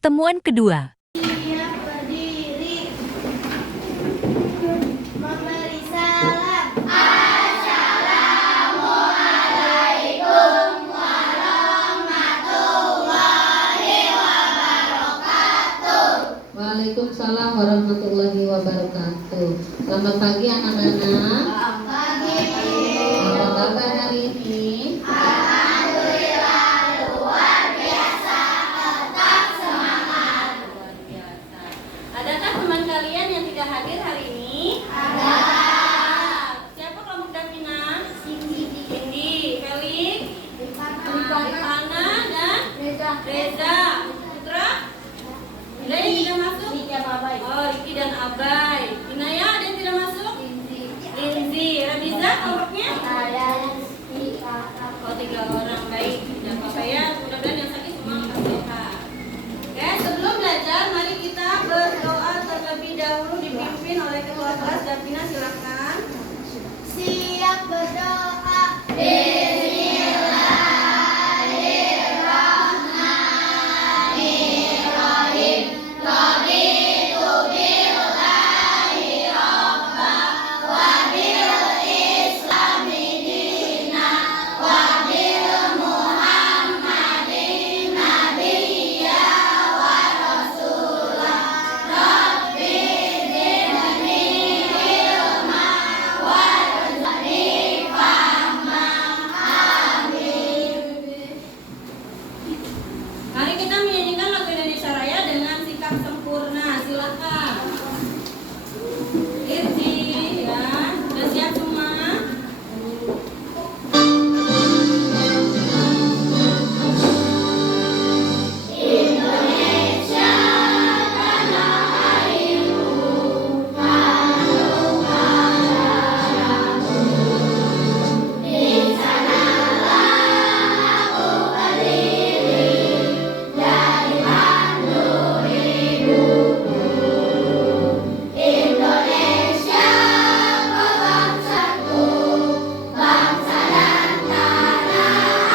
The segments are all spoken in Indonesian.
Pertemuan kedua. Siap berdiri. Memberi salam. Assalamualaikum warahmatullahi wabarakatuh. Waalaikumsalam warahmatullahi wabarakatuh. Selamat pagi anak-anak. Pagi. Apa kabar hari ini? Alhamdulillah luar biasa. Tetap semangat. Luar biasa. Adakah teman kalian yang tidak hadir hari ini? Ada. Siapa kelompok Davina? Cindy, Felix, Rifana dan Reza. Putra? Ada yang tidak masuk? Oh, Riki dan Abai. Inaya ada yang tidak masuk? Linzi. Radiza kelompoknya? Oh, 3 orang. Baik. Tidak apa-apa ya. Mudah-mudahan yang sakit semua sehat. Oke, sebelum belajar, mari kita berdoa terlebih dahulu dipimpin oleh ketua kelas. Davina, silakan. Siap berdoa. Bismillahirrahmanirrahim. Raditu billahi robba wa bil islami dina wa bil muhammadin nabiyya wa rasulah. Rabbi zidni ilma warzuqni fahma. Amin. Mari kita menyanyikan lagu Indonesia Raya dengan sikap sempurna. Silakan. Irti, ya. Sudah siap semua? Indonesia tanah airku, kandung darahku. Di sanalah aku berdiri, jadi pandu hidupku. Indonesia kau bangsaku, bangsa dan tanah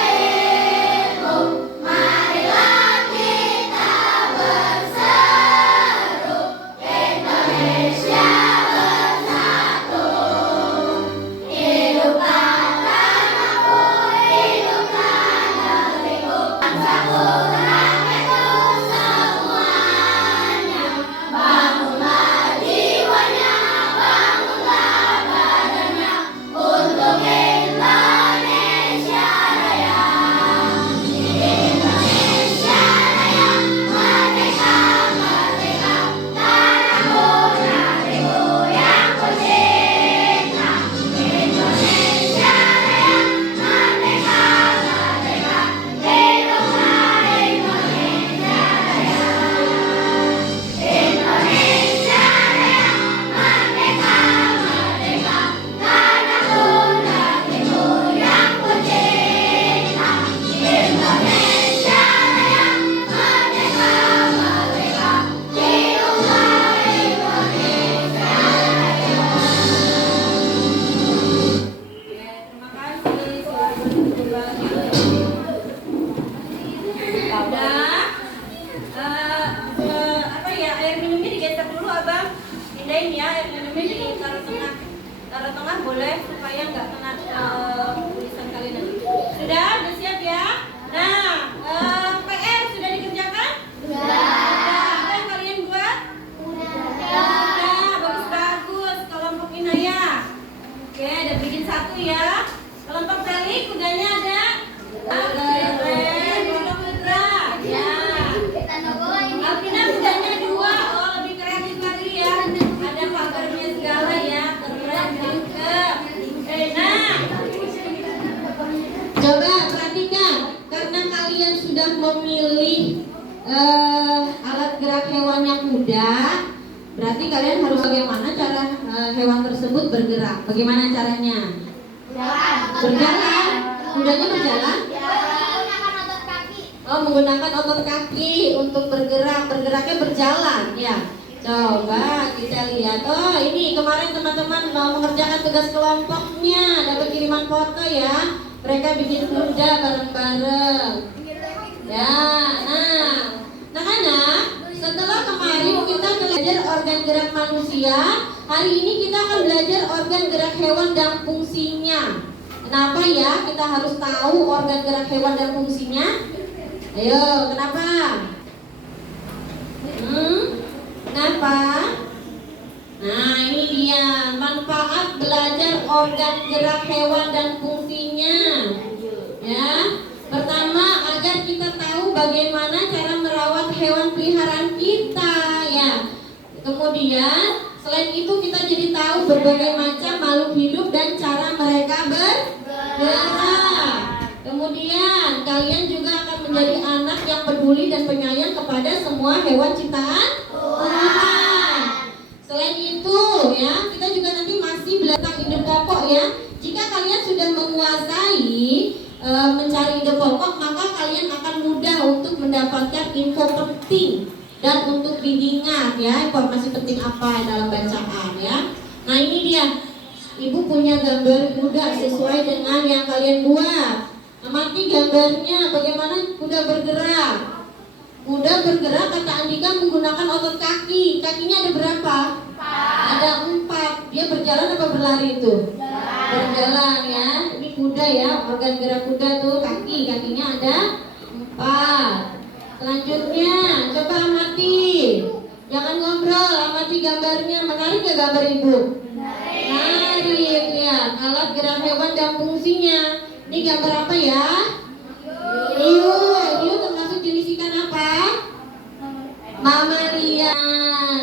airku. Marilah kita berseru, Indonesia bersatu. Hiduplah tanahku, hiduplah negeriku, bangsaku, rakyatku semuanya. Bangunlah jiwanya, bangunlah badannya untuk Indonesia Raya. Indonesia Raya, merdeka, merdeka, tanahku, negeriku yang ku cinta. Indonesia Raya, merdeka, merdeka, hiduplah Indonesia Raya. Indonesia Raya, merdeka, merdeka, tanahku, negeriku yang ku cinta. Indonesia Raya, merdeka, merdeka, hiduplah Indonesia Raya. Oke, terima kasih. Silakan duduk kembali. Udah. Apa ya, air minumnya digeser dulu, Abang. Pindahin ya, air minumnya ditaruh tengah. Taruh tengah boleh supaya nggak kena tulisan kalian nanti. Sudah siap ya? Nah, PR sudah dikerjakan? Apa yang kalian buat? Udah, bagus-bagus. Kelompok Inaya. Oke, ada bikin 1 ya. Kelompok Felix, kudanya ada? Keren. Kelompok Putra. Ya. Alvina kudanya 2. Oh, lebih kreatif lagi ya. Ada pagarnya segala ya. Keren, cakep. Nah, coba perhatikan. Karena kalian sudah memilih alat gerak hewannya kuda, berarti kalian harus bagaimana cara hewan tersebut bergerak. Bagaimana caranya? Berjalan. Kudanya berjalan? Oh, menggunakan otot kaki untuk bergerak. Bergeraknya berjalan, ya. Coba kita lihat. Oh, ini kemarin teman-teman mau mengerjakan tugas kelompoknya, dapat kiriman foto ya. Mereka bikin kuda bareng-bareng. Ya, nah Anak-anak, setelah kemarin kita belajar organ gerak manusia, hari ini kita akan belajar organ gerak hewan dan fungsinya. Kenapa ya kita harus tahu organ gerak hewan dan fungsinya? Ayo, kenapa? Kenapa? Nah, ini dia manfaat belajar organ gerak hewan dan fungsinya. Ya, pertama agar kita tahu bagaimana cara merawat hewan peliharaan kita, ya. Kemudian selain itu kita jadi tahu berbagai macam makhluk hidup dan cara mereka bergerak. Kemudian kalian juga akan menjadi anak yang peduli dan penyayang kepada semua hewan ciptaan Tuhan. Selain itu ya, kita juga nanti masih belajar ide pokok ya. Jika kalian sudah menguasai mencari ide pokok, maka kalian akan mudah untuk mendapatkan info penting dan untuk diingat ya, informasi penting apa dalam bacaan ya. Nah, ini dia. Ibu punya gambar kuda sesuai dengan yang kalian buat. Amati gambarnya, bagaimana kuda bergerak. Kuda bergerak, kata Andika, menggunakan otot kaki. Kakinya ada berapa? 4. Ada 4. Dia berjalan apa berlari itu? Berjalan ya. Ini kuda ya, organ gerak kuda tuh kakinya ada 4. Selanjutnya, coba amati. Jangan ngobrol, amati gambarnya. Menarik gak gambar ibu? Menarik ya. Alat gerak hewan dan fungsinya. Ini gambar apa ya? Hiu. Hiu termasuk jenis ikan apa? Mamalia.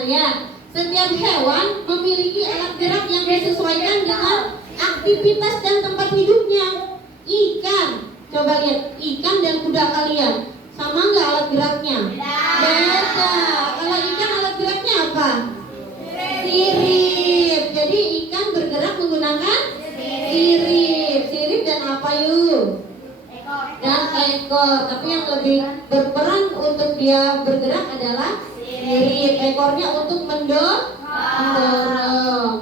Ya. Setiap hewan memiliki alat gerak yang disesuaikan dengan aktivitas dan tempat hidupnya. Ikan, coba lihat ikan dan kuda kalian. Sama nggak alat geraknya? Beda. Kalau ikan alat geraknya apa? Sirip. Jadi ikan bergerak menggunakan sirip. Sirip dan apa yuk? Dan ekor. Tapi yang lebih berperan untuk dia bergerak adalah sirip. Ekornya untuk mendorong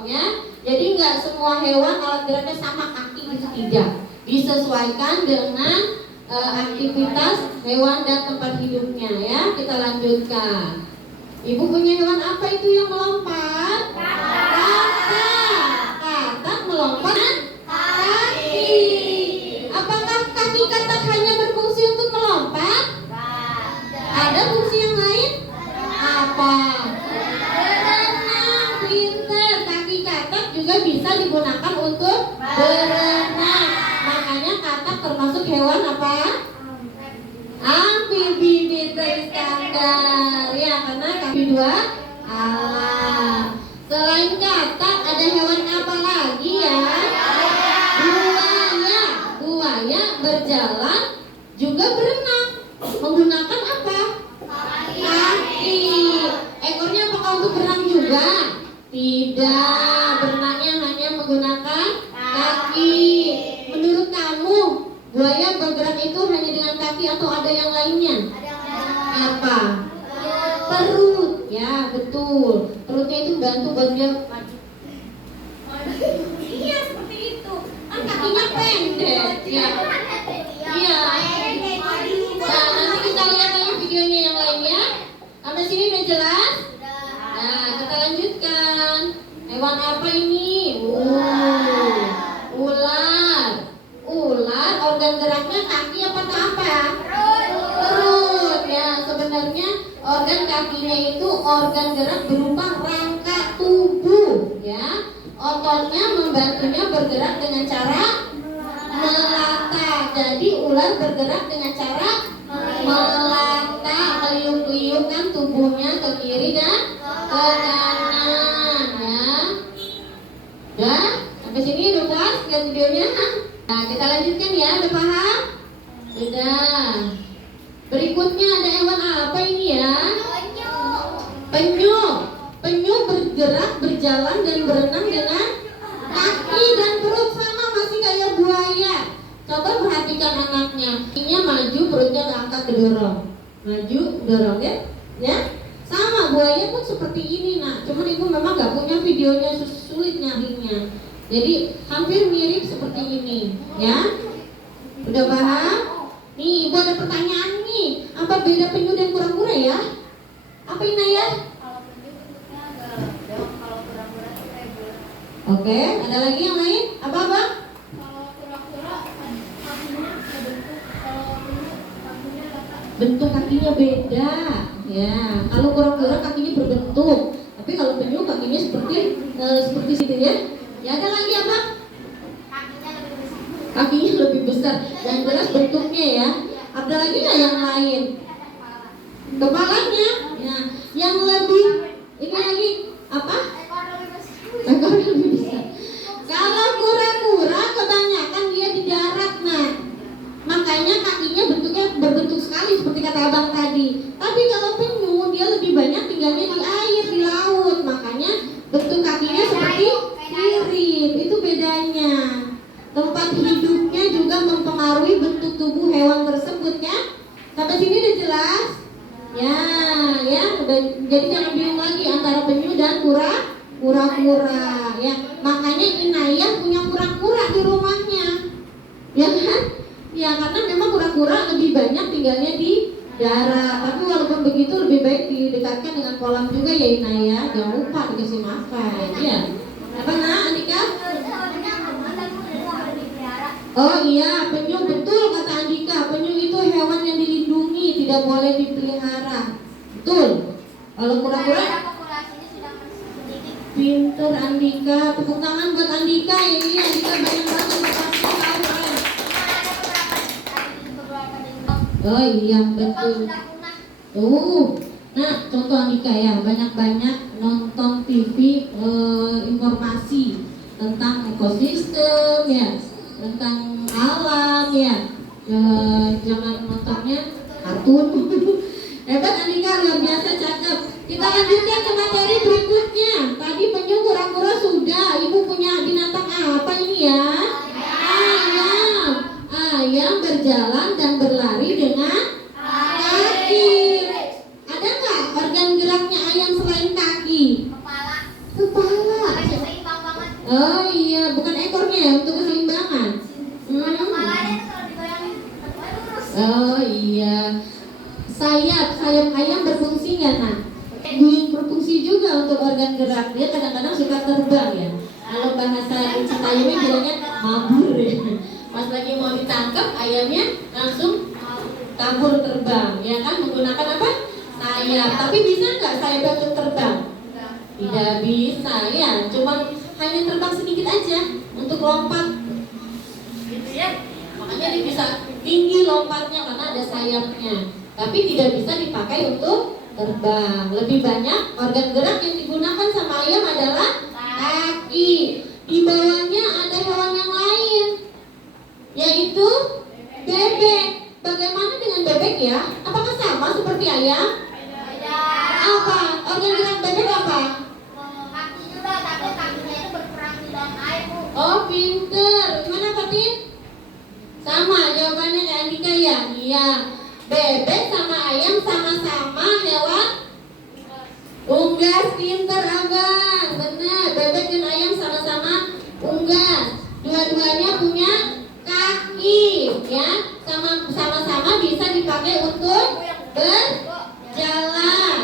ya. Jadi nggak semua hewan alat geraknya sama kaki itu tidak. Disesuaikan dengan aktivitas hewan dan tempat hidupnya ya. Kita lanjutkan. Ibu punya hewan apa itu yang melompat? Katak melompat kaki. Apakah kaki katak hanya berfungsi untuk melompat? Ada fungsi yang lain? Apa? Berenang. Pinter. Kaki katak juga bisa digunakan untuk berenang. Makanya katak termasuk hewan apa? Amfibi. Pinter standar ya, karena kaki 2 alat. Selain katak ada hewan apa lagi ya? Buaya berjalan juga berenang menggunakan apa? Kaki. Ekornya apakah untuk berenang juga? Tidak. Berenangnya hanya menggunakan kaki. Menurut kamu buaya bergerak itu hanya dengan kaki atau ada yang lainnya? Apa? Perut. Ya betul. Perutnya itu bantu buat dia maju. Iya seperti itu. Kan kakinya pendek. Ya. Iya. Nah nanti kita lihat lagi videonya yang lainnya. Sampai sini udah jelas? Nah kita lanjutkan. Hewan apa ini? Ular. Ular organ geraknya kaki apa apa? Perut. Ya sebenarnya organ kakinya itu organ gerak berupa rangka tubuh ya. Ototnya membantunya bergerak dengan cara melata. Jadi ular bergerak dengan cara melata, meliuk-liukkan tubuhnya ke kiri dan ke kanan ya. Ya, sampai sini udah puas lihat videonya? Nah, kita lanjutkan ya, udah paham? Sudah. Berikutnya ada hewan apa ini ya? Penyu. Penyu bergerak, berjalan dan berenang dengan kaki dan perut sama masih kayak buaya. Coba perhatikan anaknya. Kakinya maju, perutnya angkat kedorong. Maju, dorong ya. Ya. Sama buaya pun seperti ini nak. Cuman ibu memang nggak punya videonya, sulit nyarinya. Jadi hampir mirip seperti ini, ya. Udah paham? Nih, ibu ada pertanyaan nih. Apa beda penyu dan kura-kura ya? Apa Inaya? Kalau penyu bentuknya agak dong, kalau kura-kura tuh kayak bulat. Oke, ada lagi yang lain? Apa? Kalau kura-kura kakinya berbentuk, kalau penyu kakinya rata. Bentuk kakinya beda. Ya, kalau kura-kura kakinya berbentuk, tapi kalau penyu kakinya seperti situ ya. Ya ada lagi apa? Kakinya lebih besar. Kakinya lebih besar. Yang jelas bentuknya ya. Ada lagi nggak yang lain? Kepalanya. Ya, yang lebih ini lagi apa? Ekor lebih besar. Ekornya lebih besar. Kalau kura-kura kebanyakan dia di darat, nah. Makanya kakinya bentuknya berbentuk sekali seperti kata abang tadi. Tapi kalau penyu dia lebih banyak tinggalnya di air, di laut. Makanya bentuk kakinya seperti sirip. Itu bedanya. Tempat hidupnya juga mempengaruhi bentuk tubuh hewan tersebut ya. Sampai sini udah jelas? Ya, udah, jadi jangan bingung lagi antara penyu dan kura-kura ya. Makanya Inayah punya kura-kura di rumahnya. Ya kan? Ya karena memang kura-kura lebih banyak tinggalnya di darat. Tapi walaupun begitu lebih baik didekatkan dengan kolam juga ya Inayah. Jangan lupa dikasih makan. Ya. Apa Andika? Oh iya, penyu betul kata Andika. Penyu itu hewan yang dilindungi, tidak boleh dipelihara. Betul. Kalau kura-kura Populasinya sudah sedikit. pinter Andika. Tepuk tangan buat Andika. Ini Andika banyak banget informasi tahu kan. Oh iya betul. Nah contoh Andika ya, banyak-banyak nonton TV informasi tentang ekosistem ya, tentang alam ya. Jangan nontonnya kartun. Hebat Andika, luar biasa, cakep. Kita lanjutkan ke materi berikutnya. Tadi penyu, kura-kura sudah. Ibu punya binatang apa ini ya? Ayam. Ayam berjalan dan berlari dengan kaki. Ada nggak organ geraknya ayam selain kaki? Kepala. Kepala. Makanya seimbang banget. Oh iya, bukan ekornya ya, untuk keseimbangan. Kepalanya tuh kalau digoyangin lurus. Oh iya. Sayap ayam berfungsi nggak nak? Berfungsi juga untuk organ gerak. Dia kadang-kadang suka terbang ya. Kalau bahasa Citayamnya bilangnya mabur ya. Pas lagi mau ditangkap ayamnya langsung kabur terbang, ya kan, menggunakan apa? Sayap. Tapi bisa nggak sayapnya untuk terbang? Tidak bisa ya. Cuma hanya terbang sedikit aja untuk lompat, gitu ya. Makanya dia bisa tinggi lompatnya karena ada sayapnya. Tapi tidak bisa dipakai untuk terbang. Lebih banyak organ gerak yang digunakan sama ayam adalah kaki. Di bawahnya ada hewan yang lain, yaitu bebek. Bagaimana dengan bebek ya? Apakah sama seperti ayam? Apa? Organ gerak bebek apa? Kaki juga, tapi kakinya itu berperang di dalam air, Bu. Oh pinter. Gimana Fatin? Sama jawabannya kayak Andika ya? Iya. Bebek sama ayam sama-sama hewan unggas. Pinter abang. Benar. Bebek dan ayam sama-sama unggas. Dua-duanya punya kaki, ya. Sama-sama bisa dipakai untuk berjalan.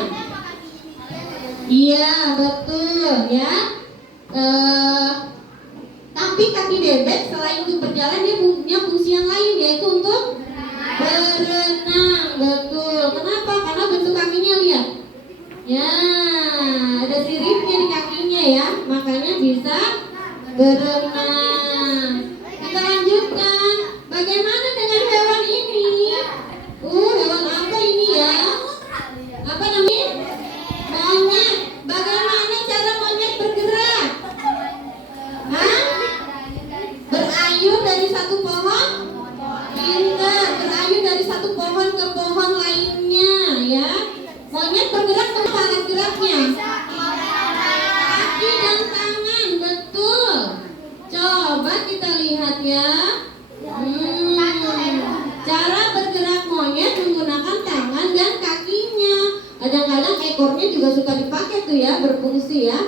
Iya betul ya. Tapi kaki bebek selain untuk berjalan dia punya fungsi yang lain, yaitu untuk berenang. Betul. Kenapa? Karena bentuk kakinya lihat. Ya, ada siripnya di kakinya ya. Makanya bisa berenang. Kita lanjutkan. Bagaimana dengan hewan ini? Hewan apa ini ya? Apa namanya? Monyet. Bagaimana cara monyet bergerak? Hah? Berayun dari satu pohon? Pintar. Berayun dari satu pohon ke pohon lainnya ya. Monyet bergerak kemana alat geraknya? Kaki dan tangan. Betul. Coba kita lihat ya. Cara bergerak monyet menggunakan tangan dan kakinya. Kadang-kadang ekornya juga suka dipakai tuh ya, berfungsi ya.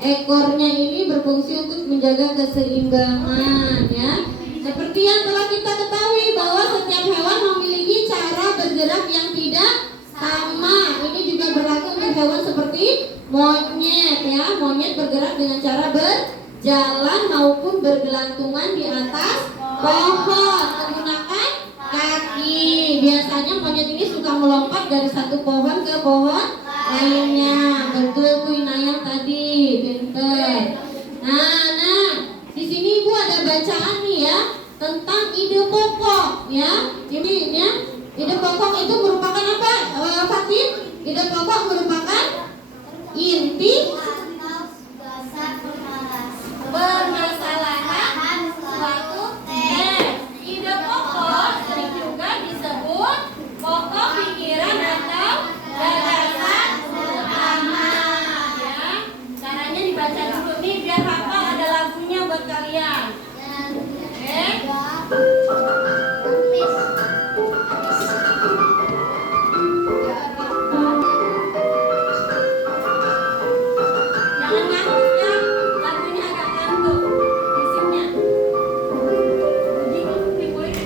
Ekornya ini berfungsi untuk menjaga keseimbangan ya. Seperti yang telah kita ketahui bahwa setiap hewan memiliki cara bergerak yang tidak sama. Ini juga berlaku untuk hewan seperti monyet ya. Monyet bergerak dengan cara berjalan maupun bergelantungan di atas pohon menggunakan kaki. Biasanya monyet ini suka melompat dari satu pohon ke pohon lainnya. Betul tuh Inayang tadi, pinter. Nah, di sini Ibu ada bacaan nih ya tentang ide pokok ya. Ini ya, ide pokok itu merupakan apa, Fatin? Ide pokok merupakan inti permasalahan suatu teks. Ide pokok sering juga disebut pokok pikiran atau gagasan utama ya. Caranya dibaca dulu nih biar hafal, ada lagunya buat kalian. Jangan ngantuk ya, lagunya agak ngantuk. Musiknya.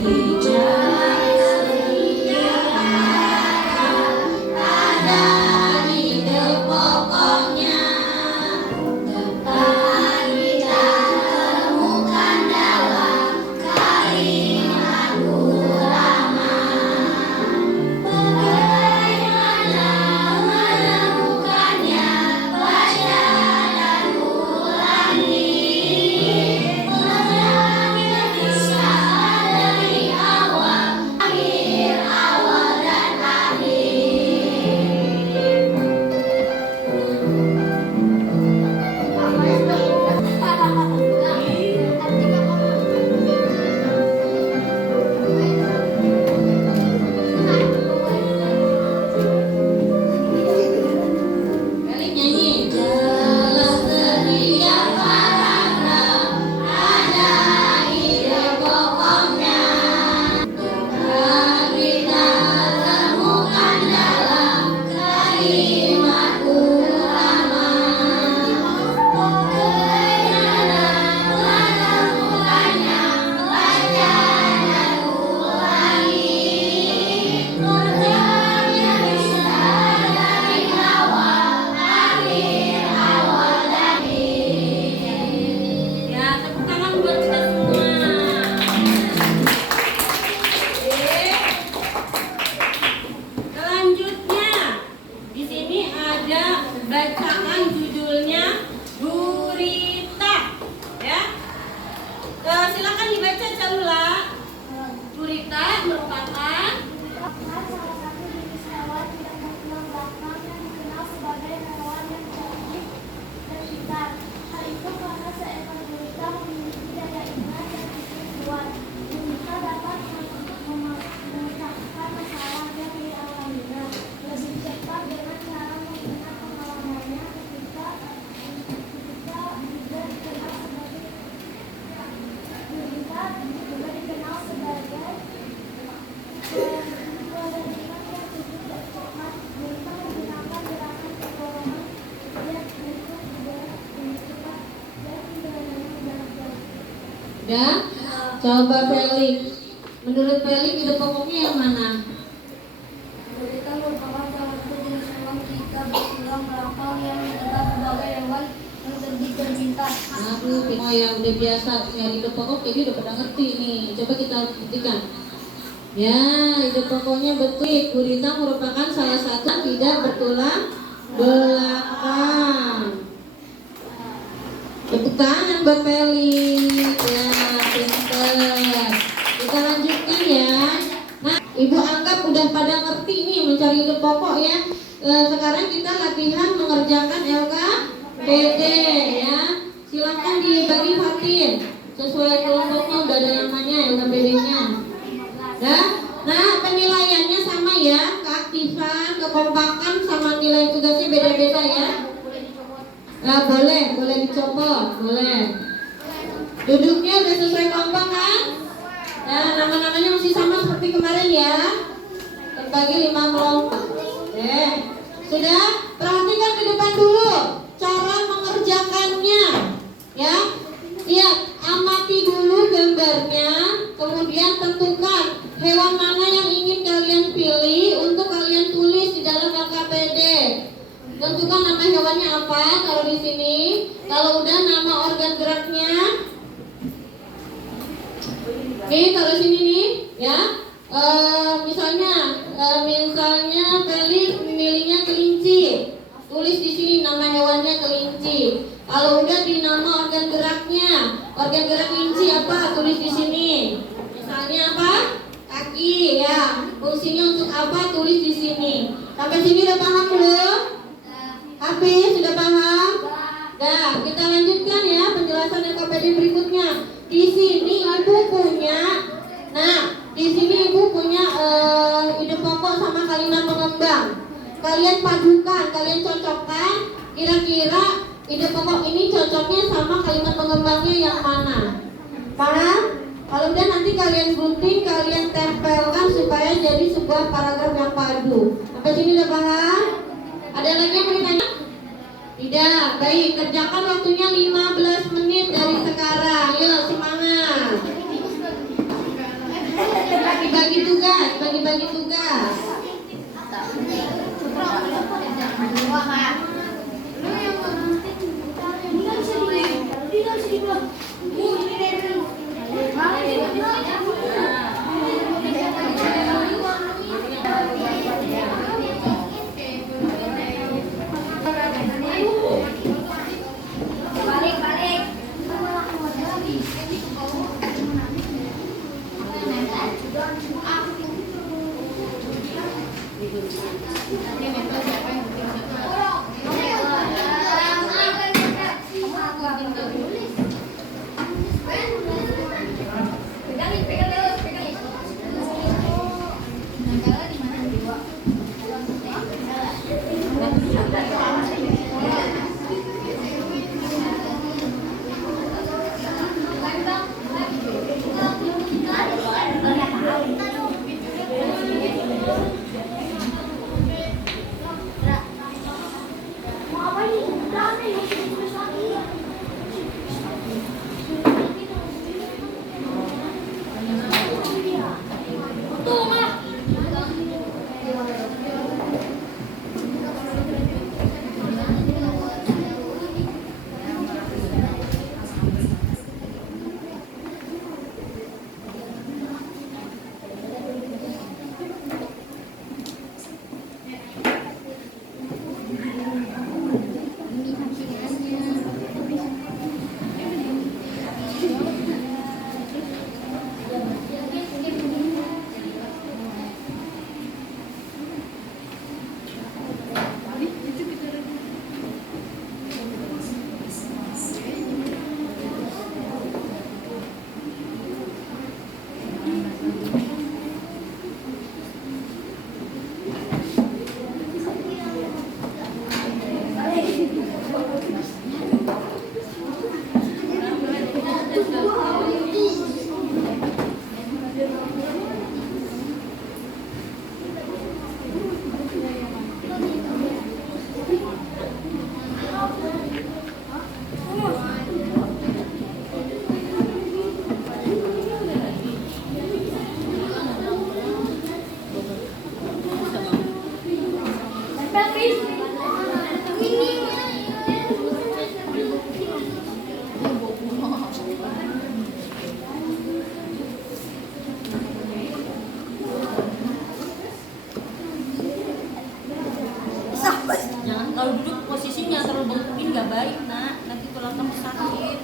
Di jalan setiap ada ide pokoknya. Dapat kita temukan dalam kalimat ulangan. Bagaimana menemukannya? Baca dan ulangi. Mengulangi bisa dari awal, akhir, awal dan Balik nyanyi. Dalam setiap paragraf ada ide pokoknya. Dapat kita temukan dalam kalimat utama. Bagaimana menemukannya? Baca dan ulangi. Mengulanginya bisa dari awal, akhir, awal dan ya, tepuk tangan buat kita semua. Selanjutnya di sini ada bacaan judulnya Gurita ya. Silakan dibaca Calula. Gurita merupakan salah satu jenis hewan yang bertulang belakang yang dikenal sebagai hewan yang cerdik dan pintar. Hal itu karena seekor gurita memiliki daya ingat yang cukup kuat. Gurita dapat memecahkan masalah yang dialaminya lebih cepat dengan cara mengingat pengalamannya ketika juga dikenal sebagai gurita juga dikenal sebagai udah. Coba Felix. Menurut Felix ide pokoknya yang mana? Gurita merupakan salah satu jenis hewan kita bertulang belakang yang dikenal sebagai hewan yang cerdik dan pintar. Aduh, oh ya udah biasa ya ide pokok, jadi udah pada ngerti nih. Coba kita buktikan. Ya, ide pokoknya betul. Gurita merupakan salah satu yang tidak bertulang belakang. Tepuk tangan buat Felix. Ya, pinter. Kita lanjutkan ya. Nah, Ibu anggap udah pada ngerti nih mencari ide pokok ya. Sekarang kita latihan mengerjakan LKPD ya. Silakan dibagi Fatin sesuai kelompoknya, udah ada namanya LKPD-nya. Nah, penilaiannya sama ya, keaktifan, kekompakan sama nilai tugasnya beda-beda ya. Nah, boleh dicopot, boleh. Duduknya udah sesuai kelompok kan? Nah, nama-namanya masih sama seperti kemarin ya. Terbagi 5 kelompok. Sudah? Perhatikan ke depan dulu cara mengerjakannya. Ya, lihat, amati dulu gambarnya. Lupa nama hewannya apa kalau di sini? Kalau udah nama organ geraknya. Oke, kalau sini nih ya. Misalnya Felix milihnya kelinci. Tulis di sini nama hewannya kelinci. Kalau udah di nama organ geraknya, organ gerak kelinci apa? Tulis di sini. Misalnya apa? Kaki ya. Fungsinya untuk apa? Tulis di sini. Sampai sini udah paham belum? Habis, sudah paham? Dah, kita lanjutkan ya penjelasan LKPD berikutnya. Di sini ibu punya, di sini ibu punya ide pokok sama kalimat pengembang. Kalian padukan, kalian cocokkan. Kira-kira ide pokok ini cocoknya sama kalimat pengembangnya yang mana? Paham? Kalau udah nanti kalian gunting, kalian tempelkan supaya jadi sebuah paragraf yang padu. Sampai sini udah paham? Ada lagi yang mau ditanya? Tidak, baik. Kerjakan waktunya 15 menit dari sekarang. Yuk, semangat. Bagi-bagi tugas, bagi-bagi tugas. Jangan kalau duduk posisinya terlalu bengkuin nggak baik nak, nanti tulang kamu sakit.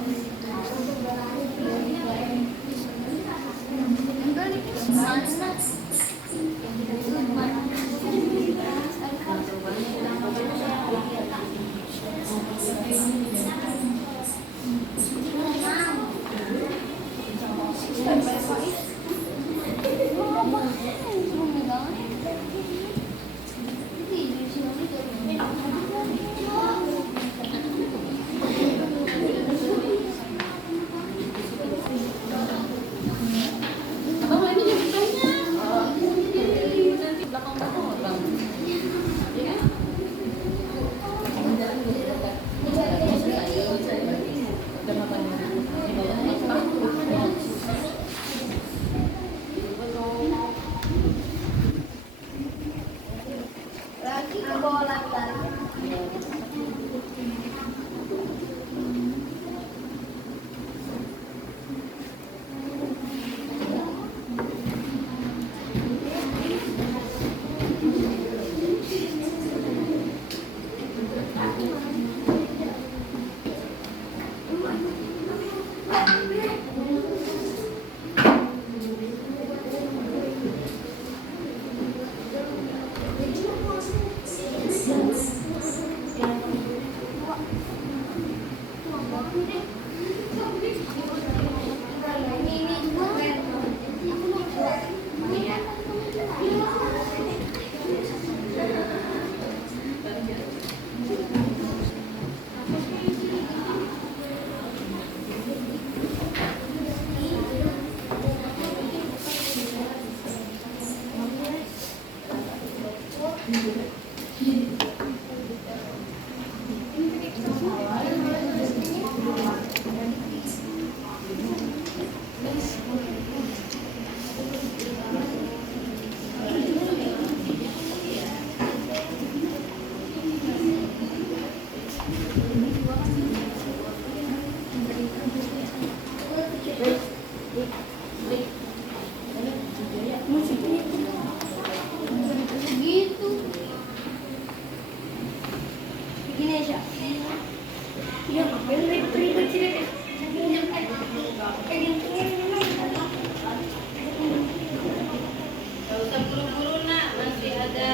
Gak usah buru-buru nak, masih ada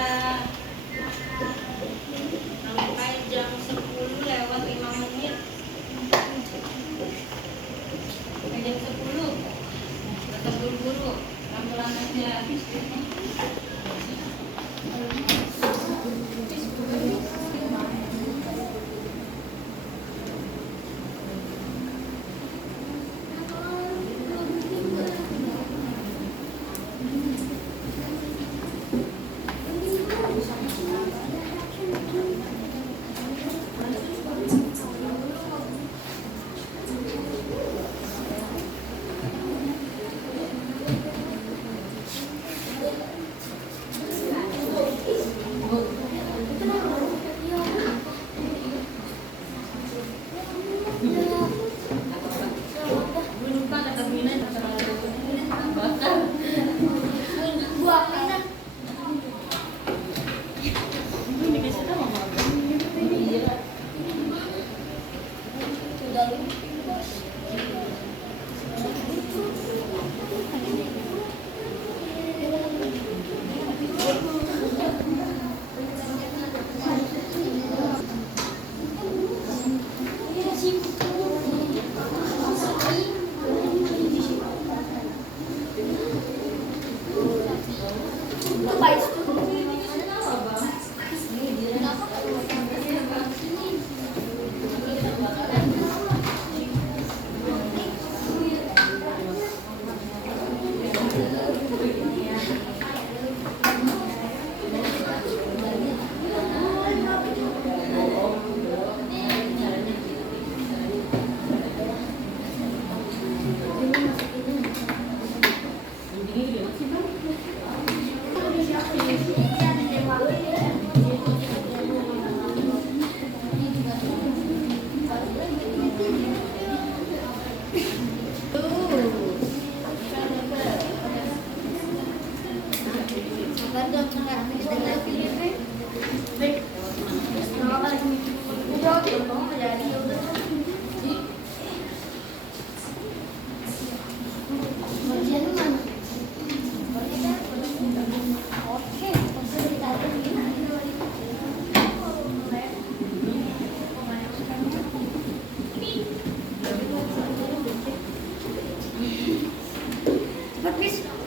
sampai jam 10 lewat 5 menit. Sampai jam 10. Gak usah buru-buru, pelan-pelan aja.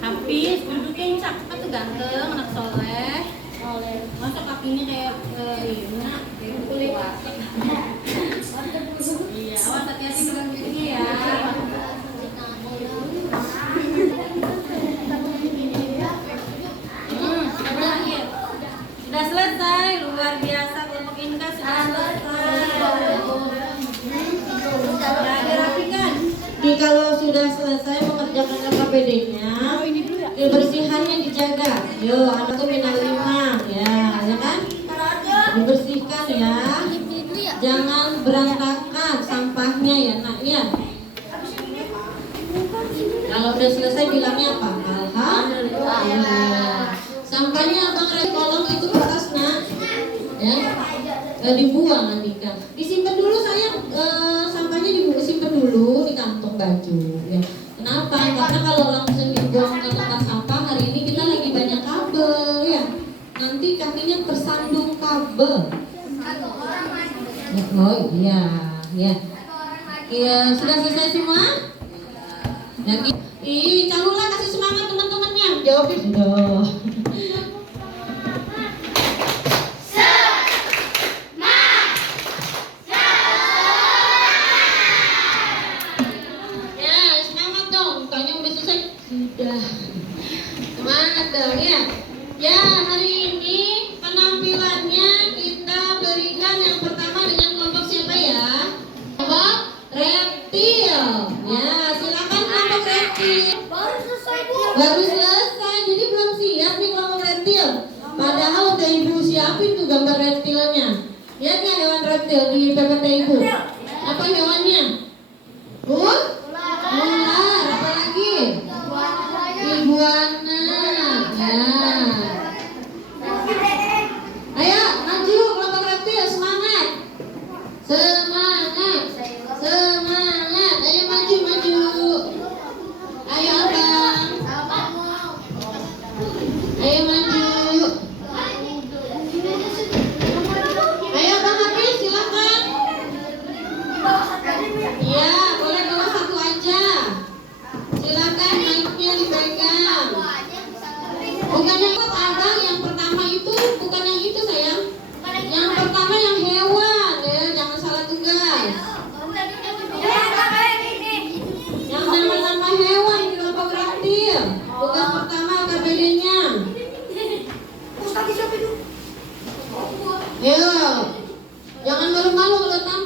Habis, duduknya yang cakep tuh ganteng, anak soleh. Masa kakinya kayak ini nak, kayak kulit. Iya, awas hati-hati pegang piringnya ya. Sudah berakhir. Sudah selesai, luar biasa kelompok Inka sudah selesai. Sudah dirapikan. Jadi kalau sudah selesai mengerjakan KPD-nya, kebersihannya dijaga. Yo, anak tuh minal lima, ya kan? Dibersihkan ya. Jangan berantakan sampahnya ya, nak ya. Kalau udah selesai bilangnya apa? Alhamdulillah. Sampahnya abang Red kolong itu ke atas nak, ya. Dibuang nanti kan. Disimpan dulu sayang, sampahnya disimpan dulu di kantong baju. Ya. Kenapa? Karena kalau langsung dibuang ke tempat sampah hari ini kita lagi banyak kabel ya. Nanti kakinya tersandung kabel. Oh iya, ya. Ya sudah selesai semua? Yang Calula kasih semangat teman-temannya. Jawabnya sudah. Semangat dong ya. Ya, hari ini penampilannya kita berikan yang pertama dengan kelompok siapa ya? Kelompok reptil. Ya, silakan kelompok reptil. Baru selesai, jadi belum siap nih kelompok reptil. Padahal udah ibu siapin tuh gambar reptilnya. Lihat nggak hewan reptil di PPT ibu? Apa hewannya? Ular. Apa lagi? Iguana. Ayo maju kelompok reptil, semangat. Semangat. Semangat. Ayo maju.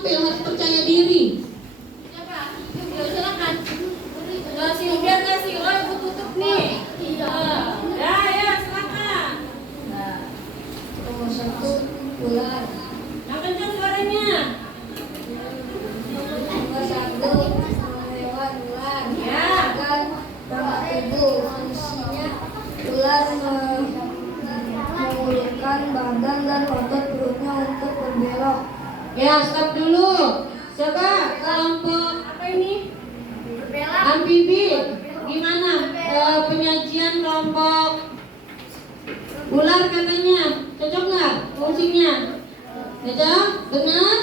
tampil, harus percaya diri. Silakan. Biar kasih, oh ibu tutup nih. Ya, silakan. Nomor 1 ular. Yang kencang suaranya. Nomor 1 hewan ular. Ya. Kan bangsa tubuh. Fungsinya ular mengulurkan badan dan otot perutnya untuk berbelok. Ya, stop dulu. Coba kelompok Apa ini? amfibi, gimana penyajian kelompok ular katanya? Cocok nggak fungsinya? Cocok? Benar?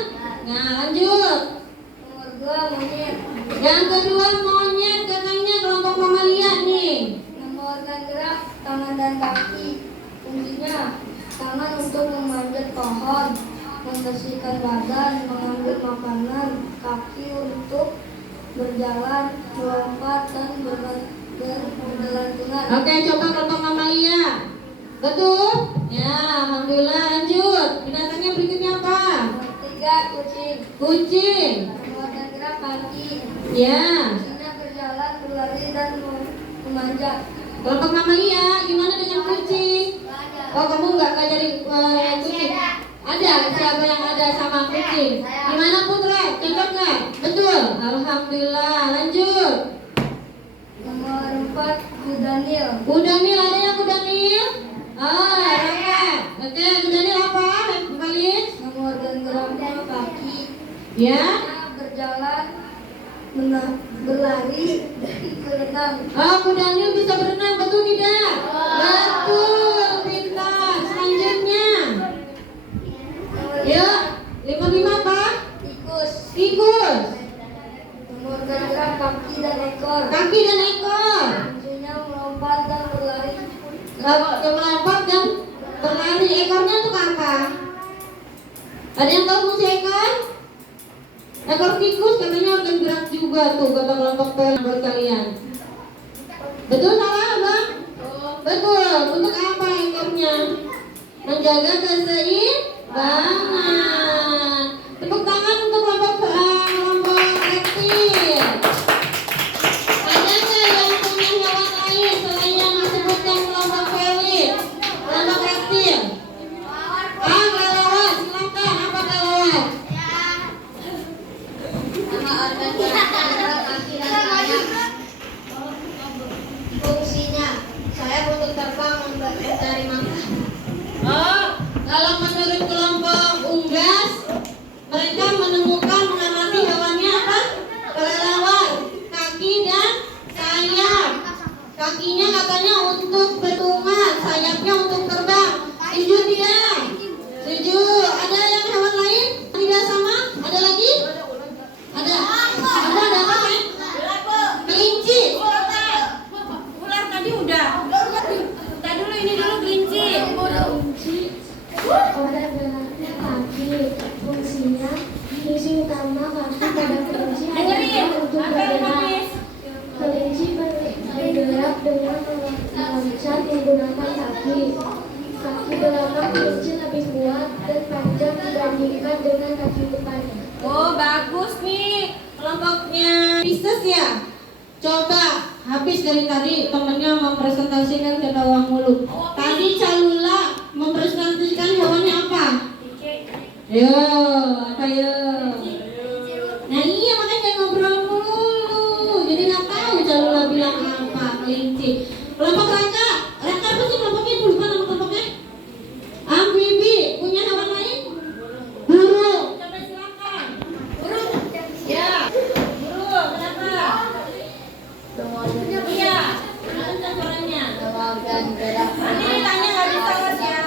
Nah, lanjut. Nomor 2 monyet. Yang kedua monyet katanya kelompok mamalia nih. Membawakan gerak tangan dan kaki. Fungsinya tangan untuk memanjat pohon, membersihkan badan, mengambil makanan, kaki untuk berjalan, melompat dan bergelantungan. Oke, coba kelompok mamalia. Betul? Ya, alhamdulillah. Lanjut. Binatangnya berikutnya apa? Nomor 3 kucing. Kucing. Membawakan gerak kaki. Ya. Fungsinya berjalan, berlari dan memanjat. Kelompok mamalia, gimana dengan kucing? Oh, kamu nggak dari kucing? Ada, siapa yang ada sama kucing? Gimana Putra? Cocok nggak? Betul? Alhamdulillah. Lanjut. Nomor 4 kudanil. Kudanil, ada yang kudanil? Oh, Raka. Oke, kudanil apa? Kembali. Nomor dan geraknya kaki. Ya. Berjalan, berlari, dan berenang. Oh, kudanil bisa berenang, betul tidak? Betul, pintar. Selanjutnya. Ya, 55 apa? Tikus. Tikus. Nomor dan gerak kaki dan ekor. Kaki dan ekor. Fungsinya melompat dan berlari. Yang melompat dan berlari. Ekornya untuk apa? Ada yang tahu fungsi ekor? Ekor tikus katanya organ gerak juga tuh kata kelompok buat kalian. Betul salah Bang? Betul. Untuk apa ekornya? Menjaga keseimbangan. Tepuk tangan untuk kelompok reptil. Ada nggak yang punya hewan lain selain yang disebutkan kelompok felis? Kelompok reptil. Kelelawar, silakan. Apa kelelawar? Nama organ gerak kaki dan sayap. Fungsinya sayap untuk terbang mencari makan. Oh, kalau menurut kelompok unggas, mereka menemukan mengamati hewannya apa? Kelelawar, kaki dan sayap. Kakinya katanya untuk bertugas, sayapnya untuk terbang. Setuju tidak? Setuju. Ada yang hewan lain? Tidak sama? Ada lagi? Ada. Ada apa? Kelinci. Ular tadi udah. Tadi dulu ini dulu kelinci. Organ geraknya kaki. Fungsi utama kaki pada kelinci adalah untuk bergerak. Kelinci bergerak dengan meloncat menggunakan kaki. Kaki belakang kelinci lebih kuat dan panjang dibandingkan dengan kaki depan. Oh, bagus nih. Kelompoknya Pisces ya. Coba habis dari tadi temennya mempresentasikan ke bawah mulu. Tadi Calula mempresentasikan hewannya apa? Yo, apa yo? Nah iya makanya jangan ngobrol mulu. Jadi nggak tahu Calula bilang apa. Kelinci. Kelompok Raka apa sih kelompoknya? Lupa nama kelompoknya. Amfibi. Punya hewan lain? Burung. Coba silakan. Burung. Ya. Burung. Kenapa? Iya. Kenapa suaranya? Organ gerak Ini tanya nggak bisa ya.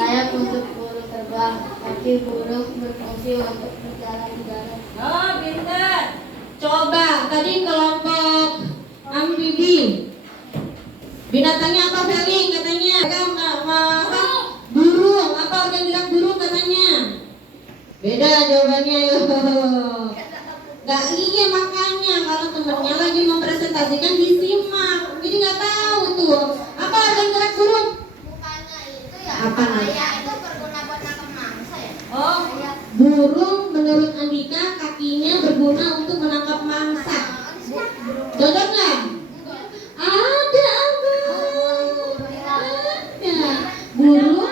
sayap untuk burung terbang, kaki burung berfungsi untuk berjalan di darat. Oh, pintar. Coba tadi kelompok amfibi. Binatangnya apa Feli katanya? Burung. Apa organ gerak burung katanya? Beda jawabannya yo. Gak iya makanya kalau temennya lagi mempresentasikan disimak. Jadi nggak tahu tuh. Apa organ gerak burung? Bukannya itu ya? Apa namanya? Kayak itu berguna buat nangkep mangsa ya? Oh, burung menurut Andika kakinya berguna untuk menangkap mangsa. Cocok nggak? Ada Abang. Ada. Burung.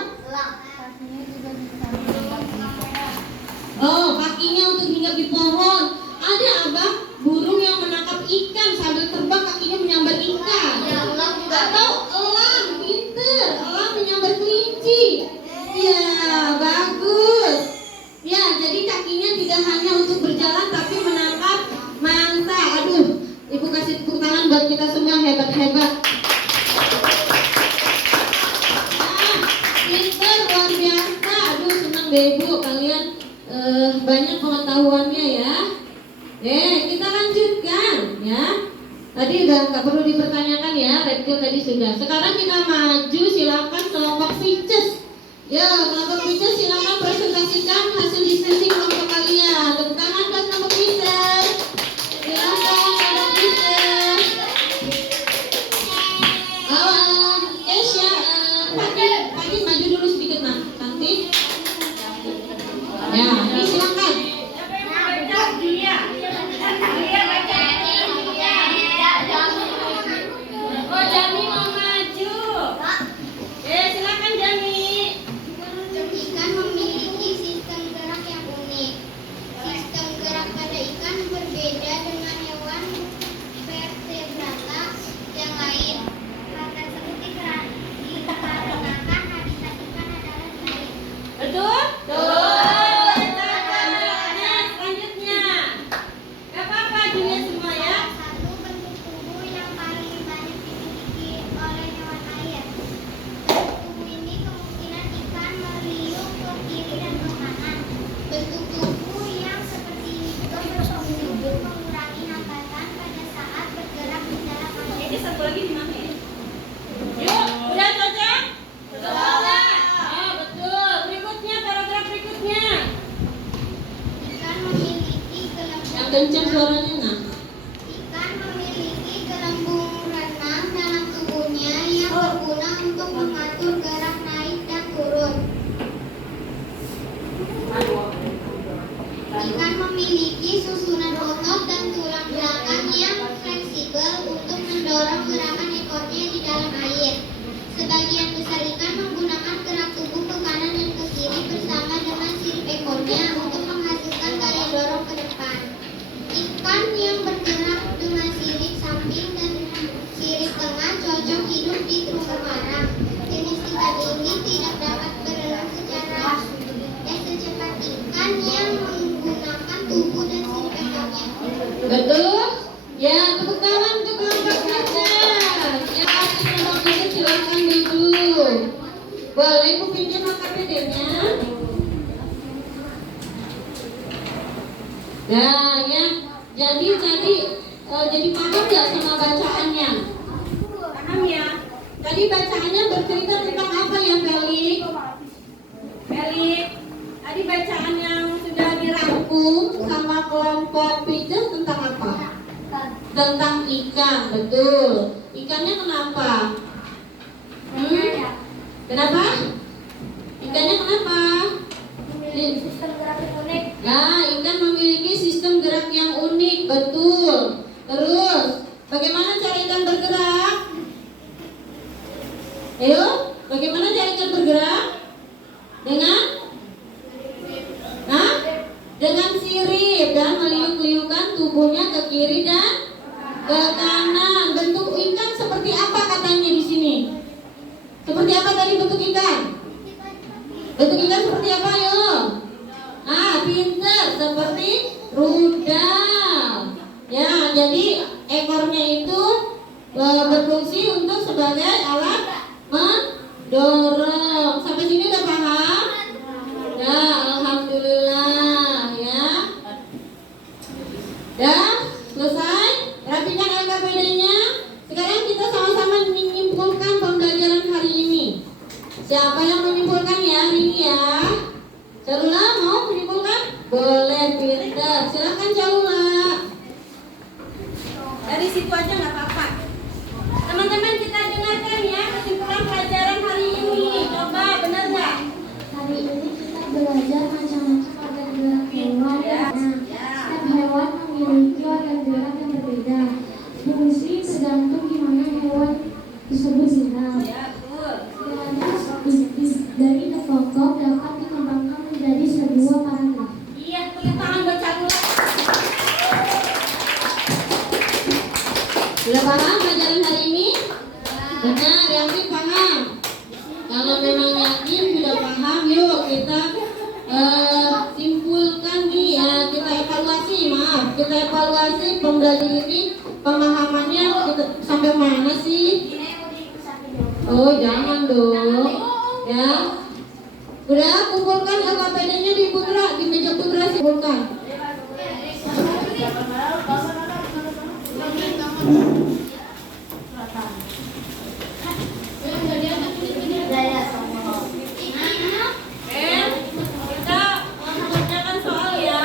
Oh, kakinya untuk hinggap di pohon. Ada Abang. Burung yang menangkap ikan sambil terbang kakinya menyambar ikan. Atau elang, pinter. Elang menyambar kelinci. Ya, bagus. Ya, jadi kakinya tidak hanya untuk berjalan tapi menangkap mangsa. Aduh, Ibu kasih tepuk tangan buat kita semua, hebat-hebat. Nah, pinter, luar biasa. Aduh, senang deh Ibu, kalian banyak pengetahuannya ya. Kita lanjutkan ya. Tadi udah nggak perlu dipertanyakan ya, Redfield tadi sudah. Sekarang kita maju, silakan kelompok Pisces. Ya, kelompok Pisces silakan presentasikan hasil diskusi kelompok kalian. Tepuk tangan buat kelompok Pisces. Silakan kelompok Pisces. Kesha, Pagi maju dulu sedikit nak, cantik. Ya, ini silakan. Oh, Jami mau maju. Silakan Jami. Ikan memiliki sistem gerak yang unik. Sistem gerak pada ikan berbeda dengan hewan vertebrata yang lain. Hal tersebut dikarenakan habitat ikan adalah air. Betul? Nah, selanjutnya. Gak apa-apa Julia semua ya. Satu bentuk tubuh yang paling banyak dimiliki oleh hewan air. Bentuk tubuh ini kemungkinan ikan meliuk ke kiri dan ke kanan. Bentuk tubuh yang seperti ini juga berfungsi untuk mengurangi hambatan pada saat bergerak di dalam air. Ini satu lagi di mana ya? Yuk, udah cocok? Betul. Betul. Berikutnya, paragraf berikutnya. Ikan memiliki gelembung Yang kencang suaranya nak. Ikan memiliki gelembung renang dalam tubuhnya yang berguna untuk mengatur gerak naik dan turun. Ikan memiliki susunan otot dan tulang belakang yang fleksibel untuk mendorong gerakan ekornya di dalam air. Sebagian besar ikan menggunakan gerak tubuh ke kanan dan ke kiri bersama dengan sirip ekornya untuk menghasilkan gaya dorong ke depan. Ikan yang bergerak dengan sirip samping dan sirip tengah cocok hidup di terumbu karang. Jenis ikan ini tidak dapat berenang secepat ikan yang menggunakan tubuh dan sirip ekornya. Betul? Ya, tepuk tangan untuk kelompok Pisces. Ya, kelompok Pisces silakan duduk. Boleh aku pinjam KPD-nya? Ya, ya. Jadi paham nggak sama bacaannya? Paham ya? Tadi bacaannya bercerita tentang apa ya, Felix? Felix, tadi bacaan yang sudah Dirangkum sama kelompok Pisces tentang apa? Tentang ikan, betul. Ikannya kenapa? Kenapa? Ikannya kenapa? Sistem gerak yang unik. Ya, ikan memiliki sistem gerak yang unik, betul. Terus, bagaimana cara ikan bergerak? Ayo, bagaimana cara ikan bergerak? Dengan sirip dan meliuk-liukkan tubuhnya ke kiri dan ke kanan. Bentuk ikan seperti apa katanya di sini? Seperti apa tadi bentuk ikan? Bentuk ikan seperti apa, yo? Pinter, seperti rudal. Ya, jadi ekornya itu berfungsi untuk sebagai alat mendorong. Sampai sini udah paham? Ya, alhamdulillah ya. Ya, selesai. Rapikan LKPD-nya. Sekarang kita sama-sama menyimpulkan pembelajaran hari ini. Siapa yang menyimpulkan ya hari ini ya? Calula mau menyimpulkan? Boleh, pinter. Silakan Calula. dari situ aja nggak apa-apa. Teman-teman kita dengarkan ya kesimpulan pelajaran hari ini. Coba benar nggak? Hari ini kita belajar macam-macam organ gerak hewan. Ya, Sudah paham pelajaran hari ini? Benar, yakin paham? Kalau memang yakin sudah paham, yuk kita simpulkan nih ya, kita evaluasi pembelajaran ini, pemahamannya kita sampai mana sih? Oh jangan dong, ya. Udah kumpulkan LKPD-nya di Putra, di meja Putra kumpulkan. Kita mengerjakan soal ya.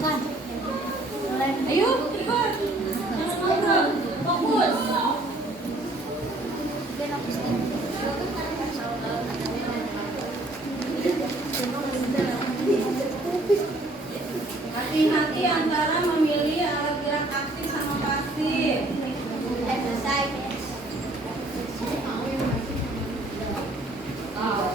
Ayo, ikut. Jangan ngobrol. Fokus. Hati-hati antara memilih alat gerak aktif sama pasif. Oh.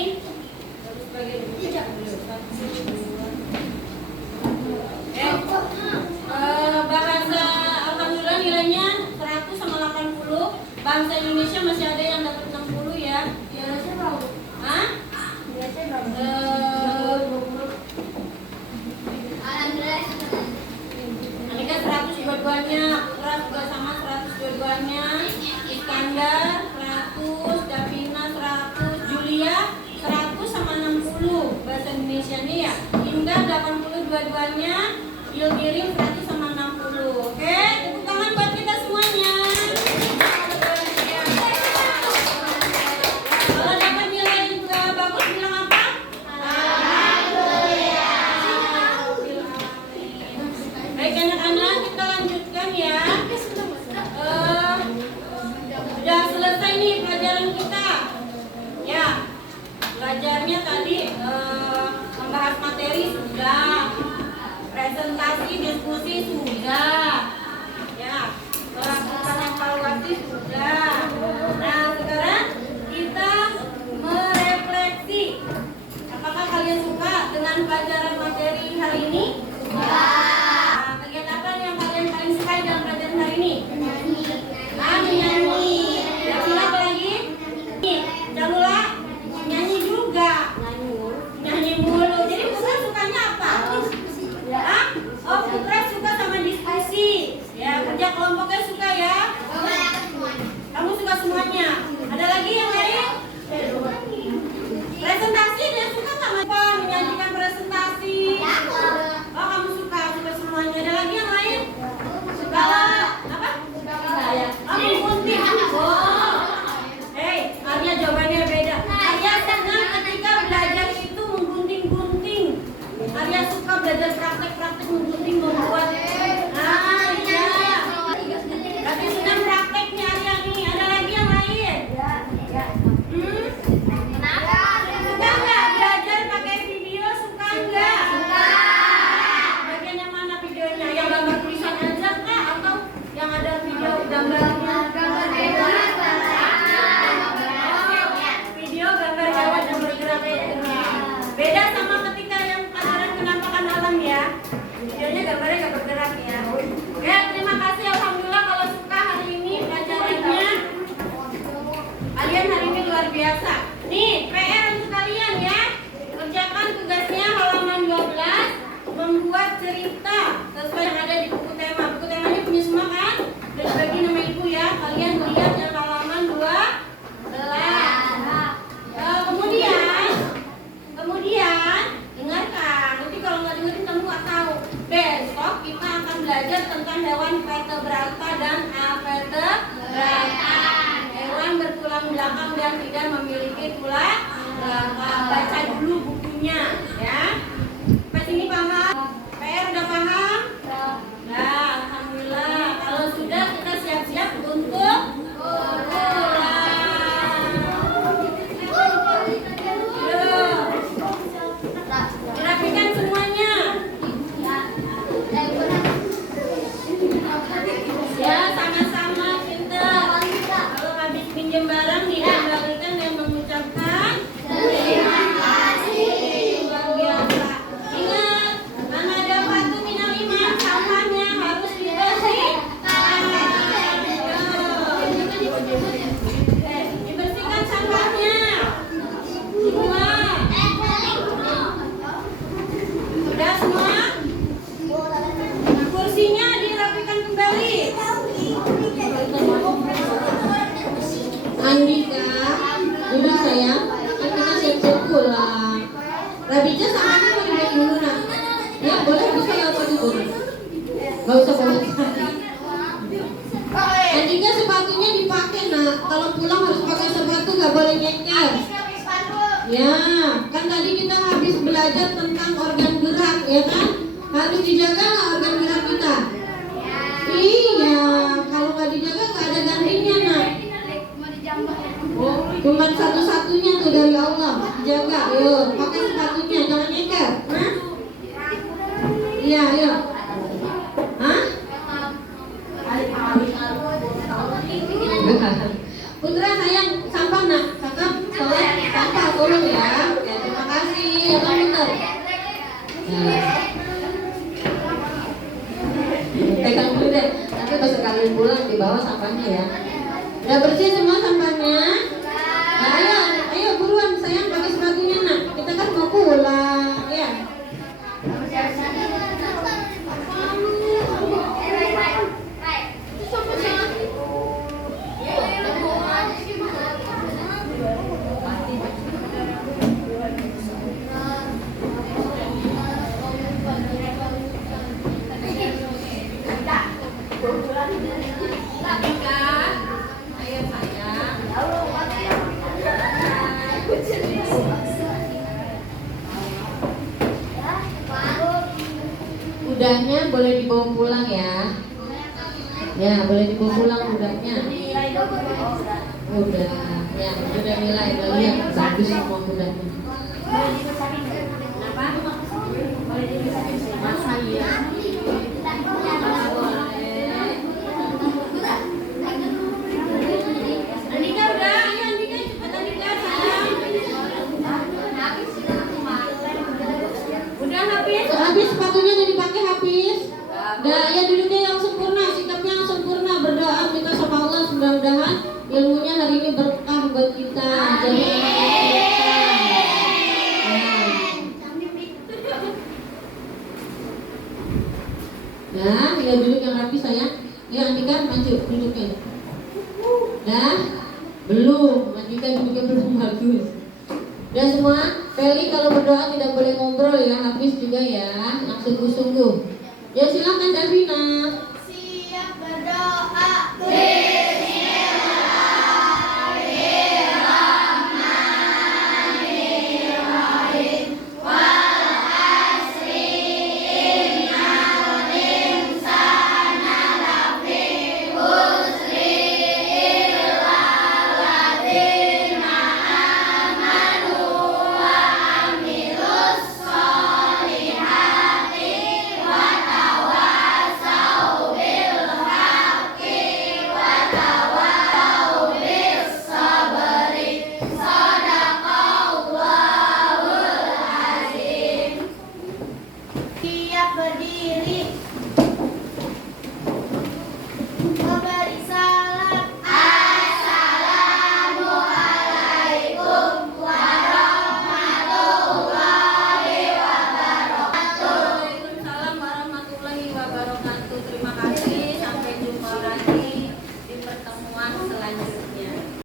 Harus bagian tiga. Bahasa alhamdulillah nilainya 100 sama 80. Bahasa Indonesia masih ada yang dapat 60 ya. Biasanya berapa? Hah? Biasanya berapa? Alhamdulillah. Ini kan 100 dua-duanya, Putra juga sama 100 dua-duanya, Iskandar 100, Davina 100, Julia 100 sama 60 bahasa Indonesia nih ya. Indah 80 dua-duanya, Yildirim 100 sama 60. Oke, tepuk tangan buat kita semuanya. Kalau dapat nilai bagus bilang apa? Baik anak-anak, kita lanjutkan ya. Sudah selesai nih pelajaran kita. Ya, belajarnya tadi membahas materi sudah, presentasi diskusi sudah, ya, melakukan evaluasi sudah. Nah, sekarang kita merefleksi. Apakah kalian suka dengan pelajaran materi hari ini? Kegiatan apa yang kalian paling suka dalam pelajaran hari ini? Menyanyi. Yang apa lagi? Jalula nyanyi juga. Nyanyi mulu. Jadi Putra sukanya apa? Hah? Oh, Putra suka sama diskusi. Ya, kerja kelompoknya suka ya. Kamu suka semuanya. Ada lagi yang lain? Presentasi dia suka sama apa? Menyajikan presentasi. Oh, kamu suka semuanya. Ada lagi yang lain? Suka apa? Kamu gunting. Oh. Hei, Arya jawabannya beda. Arya senang ketika belajar itu menggunting-gunting. Arya suka belajar praktek-praktek menggunting, membuat. Ah, iya. Tapi senang prakteknya Arya nih. Ada lagi yang lain? Suka nggak belajar pakai video? Suka nggak? Bagian yang mana videonya? Yang gambar tulisan aja kah? Atau yang ada video gambarnya? Video gambar hewan dan bergerak. Beda sama ketika yang pelajaran penampakan alam ya. Videonya gambarnya nggak bergerak ya. Oke, terima kasih. Alhamdulillah kalau suka hari ini pelajarannya. Kalian hari ini luar biasa. Nih, PR untuk kalian ya. Kerjakan tugasnya halaman 12, membuat cerita sesuai yang ada di buku tema. Buku temanya punya semua kan? Dan bagi nama ibu ya. Kalian lihat yang halaman 12. Kemudian dengarkan. Nanti kalau nggak dengerin kamu nggak tahu. Besok kita akan belajar tentang hewan vertebrata dan avertebrata. Hewan bertulang belakang dan tidak memiliki tulang belakang. Baca dulu bukunya ya. Sampai sini paham? PR udah paham? Nah, alhamdulillah. Kalau sudah kita siap-siap untuk pulang. Rapikan semuanya. Ya, sama-sama pintar. Kalau habis pinjam barang dikembalikan dan mengucapkan terima kasih. Luar biasa. Ingat, mana ada batu minal iman, sampahnya harus dibersihkan. Dibersihkan sampahnya. Semua. Sudah semua? Kursinya dirapikan kembali. Andika, duduk sayang. Kita siap-siap pulang. Rabija samanya mau dibagi dulu nak. Ya boleh bisa ya apa dulu. Gak usah bawa. Andika sepatunya dipakai nak. Kalau pulang harus pakai sepatu, gak boleh nyeker. Ya, kan tadi kita habis belajar tentang organ gerak, ya kan? Harus dijaga nggak organ gerak kita? Iya, kalau nggak dijaga nggak ada gantinya nak. Oh, cuma satu-satunya tuh dari Allah. Jaga, yuk, pakai sepatunya, jangan nyeker. Hah? Iya, yuk. Hah? Putra sayang, sampah nak, cakep, sampah tolong ya. Nah, pegang dulu deh. Nanti pas sekali pulang dibawa sampahnya ya. Udah bersih semua sampahnya? Nah, ayo buruan sayang pakai sepatunya nak. Kita kan mau pulang ya. Udahnya boleh dibawa pulang ya. Ya, boleh dibawa pulang udahnya. Udah, ya, udah nilai, udah lihat bagus semua udahnya. Masa iya? Andika udah, ayo Andika cepat Andika sayang. Udah habis? Habis sepatunya udah dipakai habis. Udah, ya duduknya yang sempurna, sikapnya yang sempurna. Berdoa minta sama Allah mudah-mudahan ilmunya hari ini berkah buat kita. Jadi ya duduk yang rapi sayang. Ya Andika maju duduknya. Dah, belum. Andika duduknya belum bagus. Udah semua. Feli kalau berdoa tidak boleh ngobrol ya, habis juga ya, yang sungguh-sungguh. Ya silakan Davina. Siap berdoa.